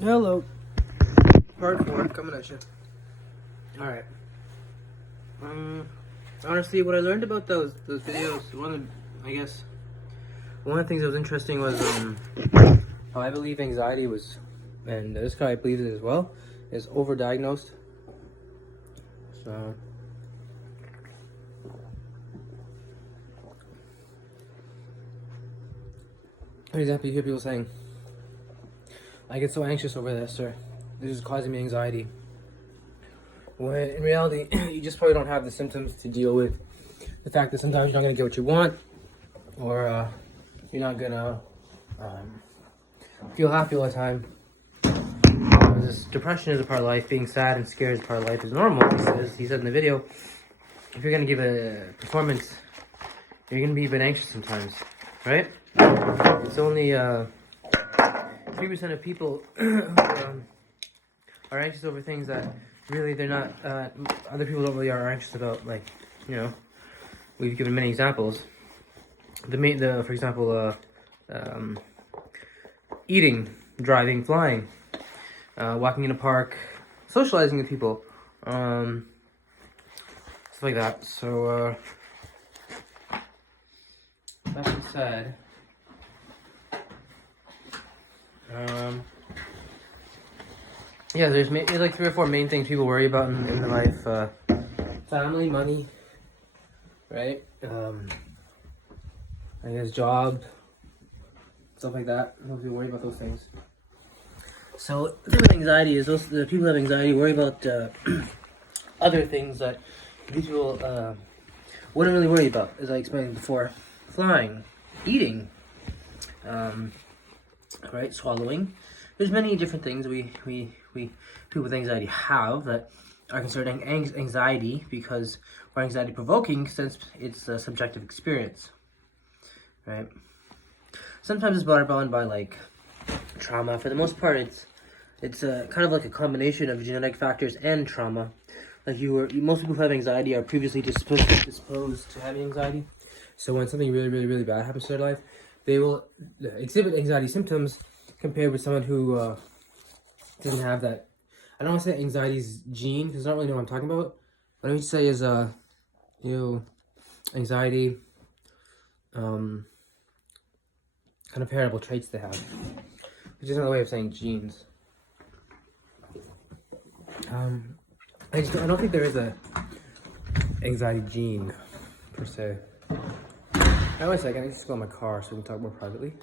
Hello. Part 4 coming at you. Alright. Honestly, what I learned about those videos, one of the things that was interesting was how I believe anxiety was, and this guy believes it as well, is overdiagnosed. So for example, you hear people saying, I get so anxious over this, or this is causing me anxiety. When in reality, you just probably don't have the symptoms to deal with the fact that sometimes you're not going to get what you want, or you're not going to feel happy all the time. This depression is a part of life. Being sad and scared is part of life. Is normal. He said in the video, if you're going to give a performance, you're going to be a bit anxious sometimes, right? It's only 3% of people who are anxious over things that really they're not, other people don't really are anxious about. Like, you know, we've given many examples. For example, eating, driving, flying, walking in a park, socializing with people, stuff like that. So, that being said, yeah, there's like 3 or 4 main things people worry about in life. Family, money, right? I guess job, stuff like that. Most people worry about those things. So the thing with anxiety is the people who have anxiety worry about other things that these people wouldn't really worry about, as I explained before. Flying, eating, right, swallowing. There's many different things we people with anxiety have that are considered anxiety because or anxiety provoking since it's a subjective experience, right? Sometimes it's brought on by like trauma. For the most part, it's a kind of like a combination of genetic factors and trauma. Like most people who have anxiety are previously disposed to having anxiety. So when something really bad happens to their life, they will exhibit anxiety symptoms compared with someone who doesn't have that. I don't want to say anxiety's gene because I don't really know what I'm talking about. What I need to say is, anxiety, kind of heritable traits they have, which is another way of saying genes. I don't think there is a anxiety gene per se. Now wait a second, I need to go in my car so we can talk more privately.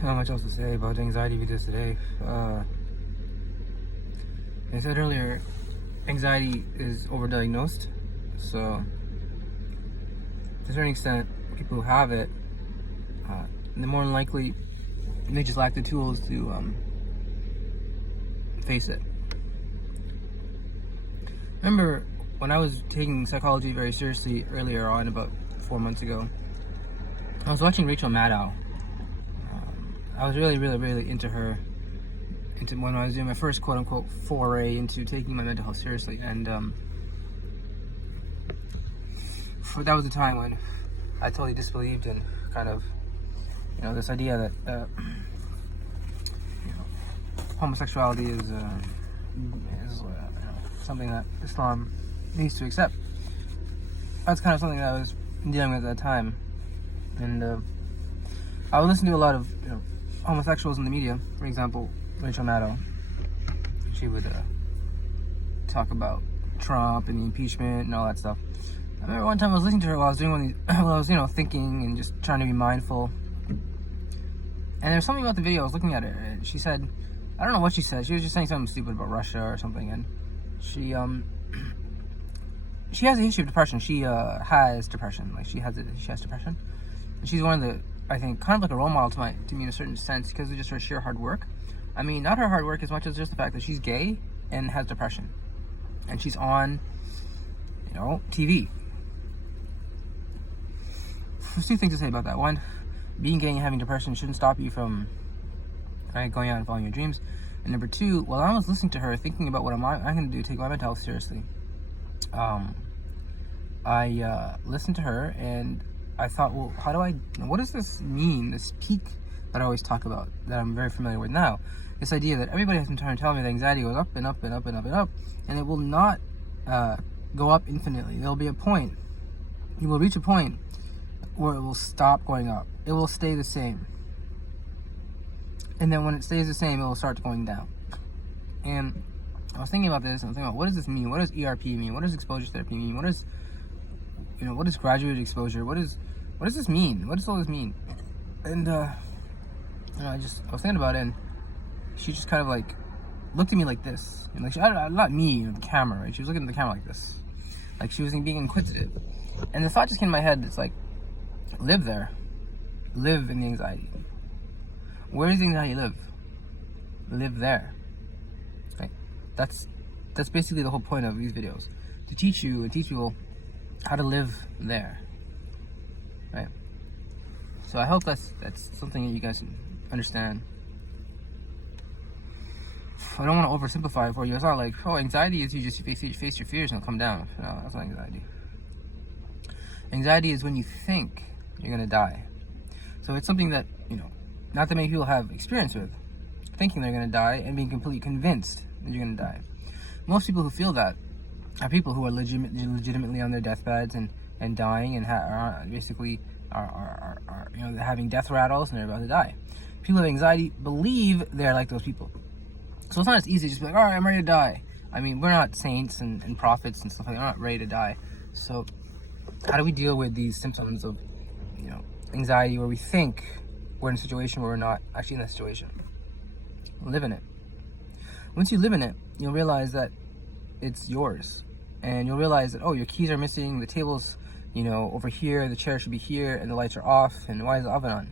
Not much else to say about anxiety videos today. I said earlier, anxiety is overdiagnosed. So, to a certain extent, people who have it, they're more than likely, they just lack the tools to face it. Remember, when I was taking psychology very seriously earlier on, about 4 months ago, I was watching Rachel Maddow. I was really into her, when I was doing my first quote-unquote foray into taking my mental health seriously. And that was the time when I totally disbelieved in kind of, this idea that homosexuality is something that Islam needs to accept. That's kind of something that I was dealing with at that time. And I would listen to a lot of homosexuals in the media. For example, Rachel Maddow. She would talk about Trump and the impeachment and all that stuff. I remember one time I was listening to her while I was doing one of these, while I was thinking and just trying to be mindful. And there's something about the video. I was looking at it, and she said, I don't know what she said. She was just saying something stupid about Russia or something. And she has a history of depression. She has depression. Like she has depression. And she's one of the, I think, kind of like a role model to me in a certain sense, because of just her sheer hard work. I mean, not her hard work as much as just the fact that she's gay and has depression, and she's on, TV. There's two things to say about that. One, being gay and having depression shouldn't stop you from going out and following your dreams. And number two, while I was listening to her, thinking about what I'm going to do to take my mental health seriously, I listened to her and I thought, well, what does this mean, this peak that I always talk about, that I'm very familiar with now? This idea that everybody has been trying to tell me that anxiety goes up and up and up and up and up, and it will not go up infinitely. There'll be a point, you will reach a point where it will stop going up. It will stay the same. And then when it stays the same, it will start going down. And I was thinking about this, and I was thinking about, what does this mean? What does ERP mean? What does exposure therapy mean? What is graduate exposure? What does this mean? What does all this mean? And I was thinking about it, and she just kind of like looked at me like this, and like not me, the camera, right? She was looking at the camera like this, like she was being inquisitive. And the thought just came in my head. It's like, live there, live in the anxiety. Where does anxiety live? Live there. Right? That's basically the whole point of these videos, to teach you and teach people how to live there. Right? So I hope that's something that you guys understand. I don't want to oversimplify it for you. It's not like, anxiety is you just face your fears and it'll come down. No, that's not anxiety. Anxiety is when you think you're gonna die. So it's something that, not that many people have experience with, thinking they're gonna die and being completely convinced that you're gonna die. Most people who feel that are people who are legitimately on their deathbeds and dying and are having death rattles and they're about to die. People with anxiety believe they're like those people. So it's not as easy to just be like, all right, I'm ready to die. I mean, we're not saints and prophets and stuff like that. We're not ready to die. So how do we deal with these symptoms of, anxiety, where we think we're in a situation where we're not actually in that situation? Live in it. Once you live in it, you'll realize that it's yours. And you'll realize that, your keys are missing, the table's, over here, the chair should be here, and the lights are off, and why is the oven on?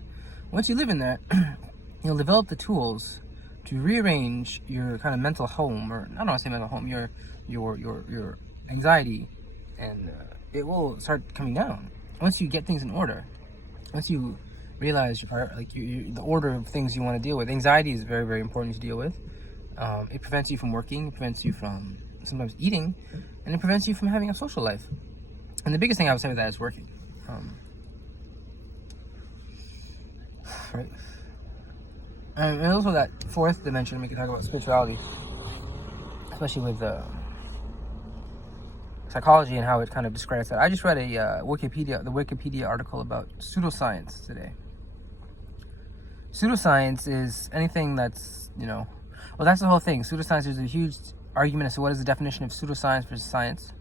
Once you live in there, you'll develop the tools to rearrange your kind of mental home, or I don't want to say mental home, your anxiety, and it will start coming down. Once you get things in order, once you realize the order of things you want to deal with. Anxiety is very, very important to deal with. It prevents you from working, it prevents you from sometimes eating, and it prevents you from having a social life. And the biggest thing I would say with that is working. Right. And also that fourth dimension, we can talk about spirituality, especially with psychology and how it kind of describes that. I just read the Wikipedia article about pseudoscience today. Pseudoscience is anything that's, that's the whole thing. Pseudoscience, there's a huge argument as to what is the definition of pseudoscience versus science.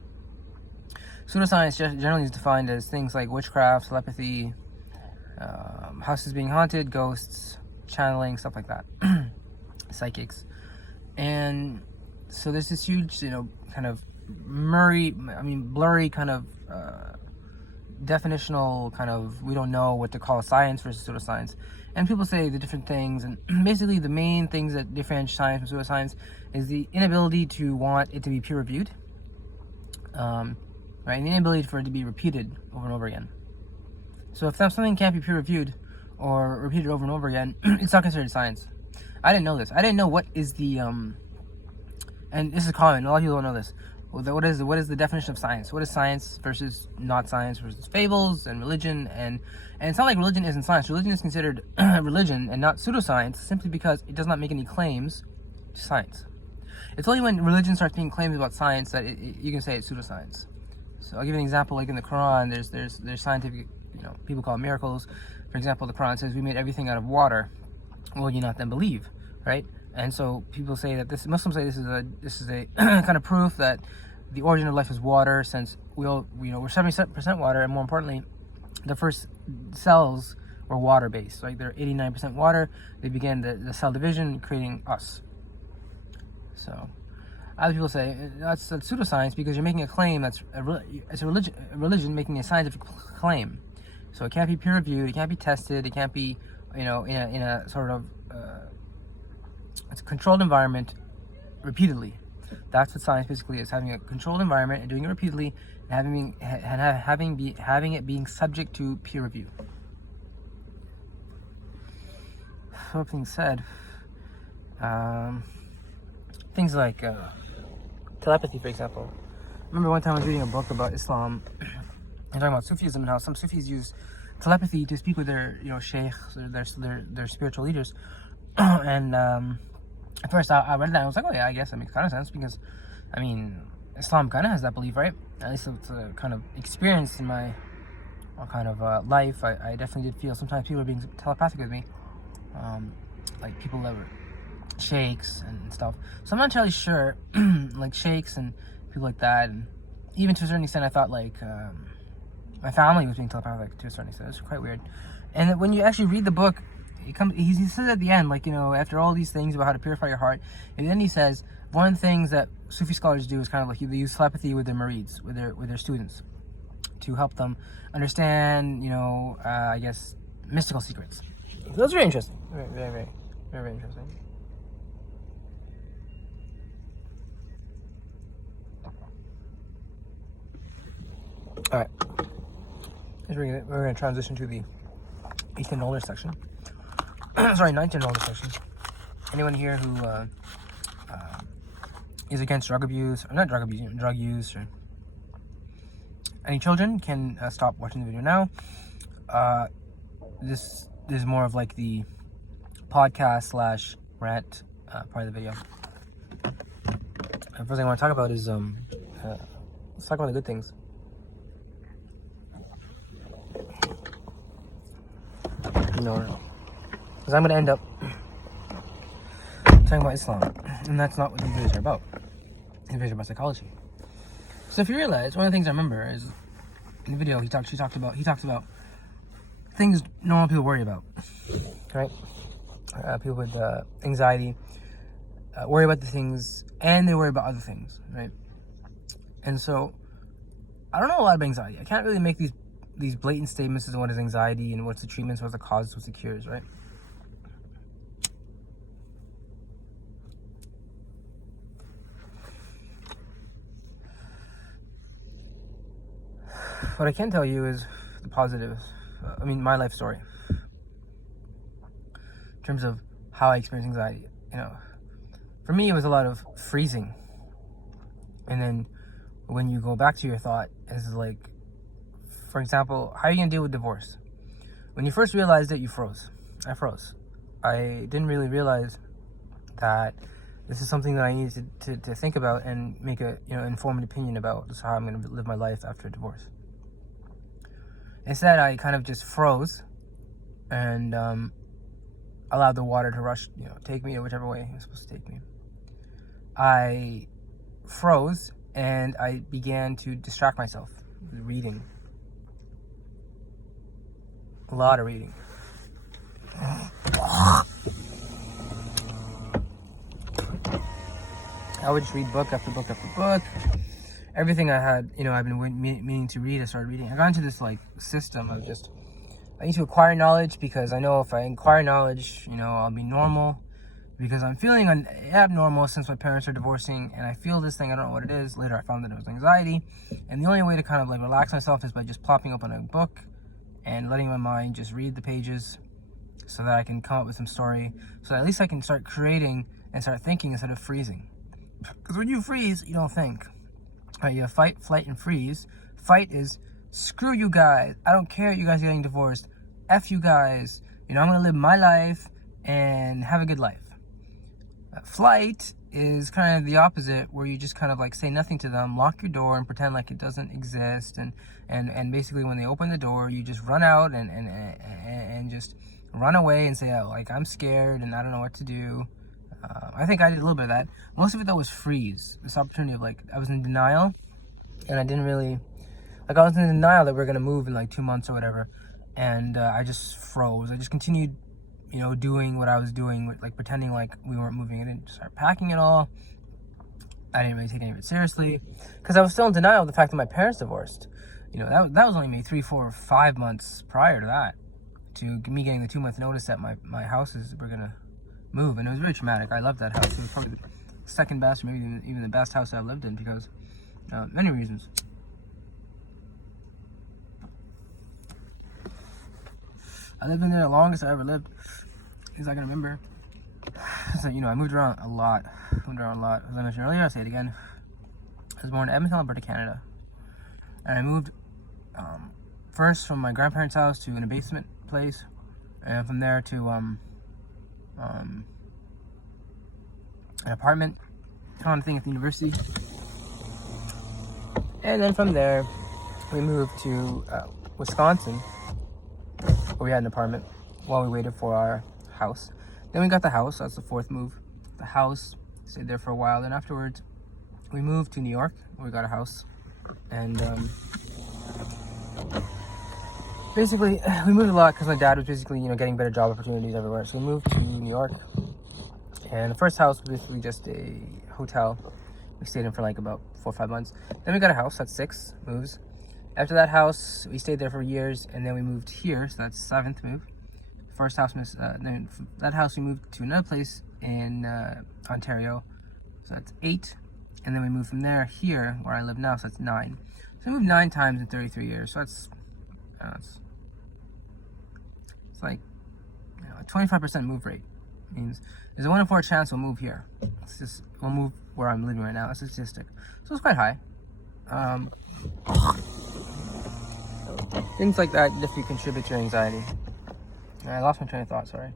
Pseudoscience generally is defined as things like witchcraft, telepathy, houses being haunted, ghosts, channeling, stuff like that, psychics. And so there's this huge, kind of blurry kind of definitional kind of, we don't know what to call science versus pseudoscience. And people say the different things, and basically the main things that differentiate science from pseudoscience is the inability to want it to be peer-reviewed. right? And the inability for it to be repeated over and over again. So if something can't be peer-reviewed or repeated over and over again, it's not considered science. I didn't know this. I didn't know what is the and this is common. A lot of people don't know this. What is the definition of science? What is science versus not science versus fables and religion? And it's not like religion isn't science. Religion is considered religion and not pseudoscience simply because it does not make any claims to science. It's only when religion starts making claims about science that you can say it's pseudoscience. So I'll give you an example. Like in the Quran, there's scientific, people call it miracles. For example, the Quran says we made everything out of water. Will you not then believe, right? And so people say that Muslims say this is a kind of proof that the origin of life is water, since we're 70% water, and more importantly, the first cells were water based. Like they're 89% water. They began the cell division, creating us. So other people say that's pseudoscience because you're making a claim it's a religion making a scientific claim. So it can't be peer reviewed, it can't be tested, it can't be in a sort of it's a controlled environment repeatedly. That's what science basically is: having a controlled environment and doing it repeatedly, and having it being subject to peer review. That being said, things like telepathy, for example. I remember one time I was reading a book about Islam and talking about Sufism and how some Sufis use telepathy to speak with their sheikhs, their spiritual leaders. And at first I read that and I was like, oh yeah, I guess that makes kind of sense, because I mean Islam kind of has that belief, right? At least it's a kind of experience in my kind of life. I definitely did feel sometimes people are being telepathic with me, like people that were sheikhs and stuff. So I'm not entirely sure, like sheikhs and people like that, and even to a certain extent I thought like my family was being telepathic to a certain extent. It's quite weird. And when you actually read the book, he says at the end, like, after all these things about how to purify your heart, and then he says one of the things that Sufi scholars do is kind of like they use telepathy with their murids, with their students, to help them understand, I guess, mystical secrets. So that's very interesting. Very, very, very, very, very interesting. All right. We're going to transition to the 18 older section. Sorry, 19 older section. Anyone here who is against drug abuse, or not drug abuse, drug use, or any children can stop watching the video now. This is more of like the podcast / rant part of the video. The first thing I want to talk about is let's talk about the good things. No. Because I'm going to end up talking about Islam. And that's not what these videos are about. These videos are about psychology. So if you realize, one of the things I remember is in the video he talks about things normal people worry about. Right? People with anxiety worry about the things, and they worry about other things. Right? And so I don't know a lot about anxiety. I can't really make these blatant statements as to what is anxiety and what's the treatments, what's the causes, what's the cures, right? What I can tell you is the positives. My life story. In terms of how I experience anxiety. For me, it was a lot of freezing. And then when you go back to your thought, it's like, for example, how are you going to deal with divorce? When you first realized it, you froze. I froze. I didn't really realize that this is something that I needed to think about and make a informed opinion about. This is how I'm going to live my life after a divorce. Instead, I kind of just froze and allowed the water to rush, take me whichever way it was supposed to take me. I froze and I began to distract myself with reading. A lot of reading. I would just read book after book after book. Everything I had, I've been meaning to read, I started reading. I got into this system of I need to acquire knowledge, because I know if I acquire knowledge, I'll be normal, because I'm feeling abnormal since my parents are divorcing, and I feel this thing. I don't know what it is. Later, I found that it was anxiety, and the only way to kind of like relax myself is by just plopping open a book and letting my mind just read the pages, so that I can come up with some story, so that at least I can start creating and start thinking instead of freezing. Because when you freeze, you don't think. Right? You have fight, flight, and freeze. Fight is screw you guys. I don't care you guys getting divorced. F you guys. I'm gonna live my life and have a good life. Flight is kind of the opposite, where you just kind of like say nothing to them, lock your door, and pretend like it doesn't exist. And basically, when they open the door, you just run out and just run away and say, oh, like, I'm scared and I don't know what to do. I think I did a little bit of that. Most of it though was freeze. This opportunity of like, I was in denial, and I didn't really, like, I was in denial that we are gonna move in like 2 months or whatever, and I just froze. I just continued, doing what I was doing, with, like, pretending like we weren't moving. I didn't start packing at all. I didn't really take any of it seriously, because I was still in denial of the fact that my parents divorced. That was only maybe 3, 4, 5 months prior to that, to me getting the 2-month notice that my houses were gonna move, and it was really traumatic. I loved that house. It was probably the second best, or maybe even the best house I've lived in, because many reasons. I lived in there the longest I ever lived, as I can remember. So, I moved around a lot. As I mentioned earlier, I'll say it again. I was born in Edmonton, Alberta, Canada. And I moved first from my grandparents' house to a basement place, and from there to an apartment kind of thing at the university. And then from there, we moved to Wisconsin, where we had an apartment while we waited for our house. Then we got the house. That's the 4th move. The house, stayed there for a while. Then afterwards, we moved to New York, where we got a house. And basically, we moved a lot because my dad was basically, getting better job opportunities everywhere. So we moved to New York. And the first house was basically just a hotel. We stayed in for like about 4 or 5 months. Then we got a house. That's 6 moves. After that house, we stayed there for years, and then we moved here. So that's 7th move. First house, then from that house we moved to another place in Ontario. So that's 8. And then we moved from there here, where I live now. So that's 9. So we moved 9 times in 33 years. So that's it's like a 25% move rate. It means there's a 1 in 4 chance we'll move here. We'll move where I'm living right now. That's a statistic. So it's quite high. Things like that definitely contribute to anxiety. I lost my train of thought, sorry.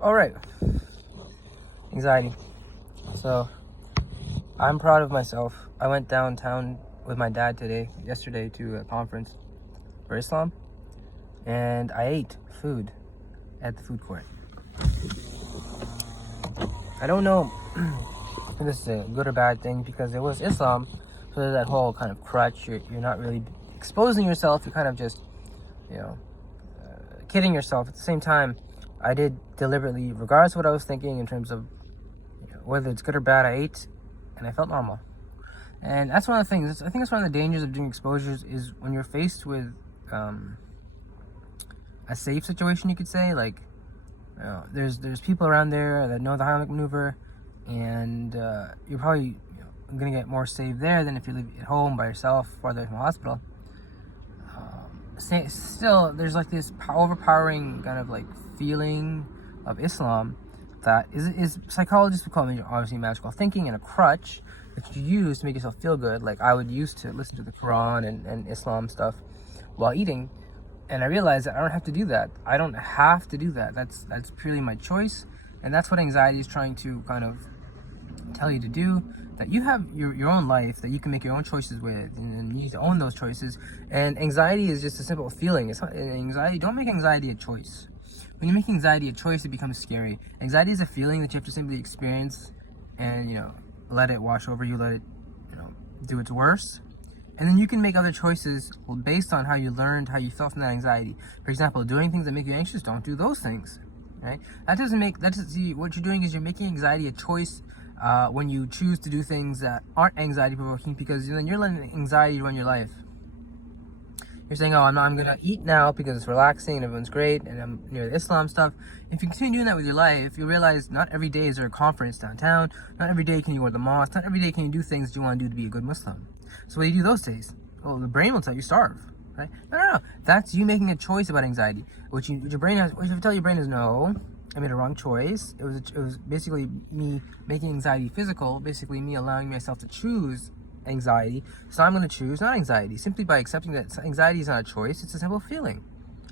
All right. Anxiety. So, I'm proud of myself. I went downtown with my dad yesterday to a conference for Islam, and I ate food at the food court. I don't know if this is a good or bad thing, because it was Islam, so there's that whole kind of crutch. You're not really exposing yourself. You're kind of just, kidding yourself. At the same time, I did deliberately, regardless of what I was thinking in terms of whether it's good or bad, I ate, and I felt normal. And that's one of the things. I think that's one of the dangers of doing exposures, is when you're faced with a safe situation, you could say, like, there's people around there that know the Heimlich maneuver, and you're probably gonna get more saved there than if you live at home by yourself, farther from the hospital. Still, there's like this overpowering kind of like feeling of Islam that is psychologists would call it obviously magical thinking, and a crutch that you use to make yourself feel good. Like I would used to listen to the Quran and Islam stuff while eating, and I realized that I don't have to do that. I don't have to do that. That's purely my choice, and that's what anxiety is trying to kind of tell you to do. That you have your own life that you can make your own choices with, and you need to own those choices. And anxiety is just a simple feeling. It's not anxiety. Don't make anxiety a choice. When you make anxiety a choice, it becomes scary. Anxiety is a feeling that you have to simply experience, and let it wash over you. Let it do its worst, and then you can make other choices based on how you learned, how you felt from that anxiety. For example, doing things that make you anxious, don't do those things. Right? What you're doing is you're making anxiety a choice when you choose to do things that aren't anxiety provoking, because then you're letting anxiety run your life. You're saying, oh, I'm gonna eat now because it's relaxing and everyone's great and I'm near the Islam stuff. If you continue doing that with your life, you realize not every day is there a conference downtown. Not every day can you go to the mosque. Not every day can you do things that you want to do to be a good Muslim. So what do you do those days? Well, the brain will tell you starve, right? No. That's you making a choice about anxiety. What your brain has, what you tell your brain is, no, I made a wrong choice. It was basically me making anxiety physical, basically me allowing myself to choose anxiety. So I'm going to choose not anxiety, simply by accepting that anxiety is not a choice. It's a simple feeling,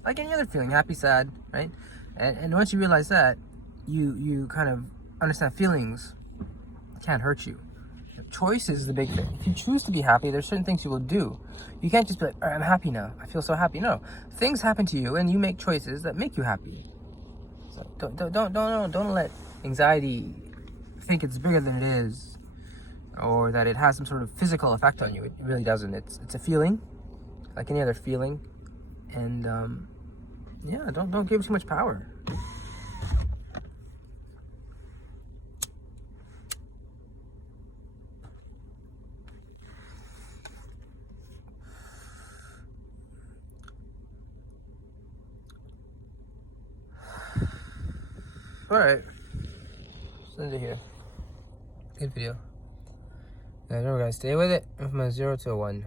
like any other feeling, happy, sad, right? And once you realize that, you kind of understand feelings can't hurt you. Choice is the big thing. If you choose to be happy, there's certain things you will do. You can't just be like, I'm happy now, I feel so happy. No, things happen to you and you make choices that make you happy. So don't let anxiety think it's bigger than it is, or that it has some sort of physical effect on you. It really doesn't. It's a feeling, like any other feeling, and yeah, don't give it too much power. All right, send it here. Good video. Now remember, guys, stay with it from a 0 to a 1.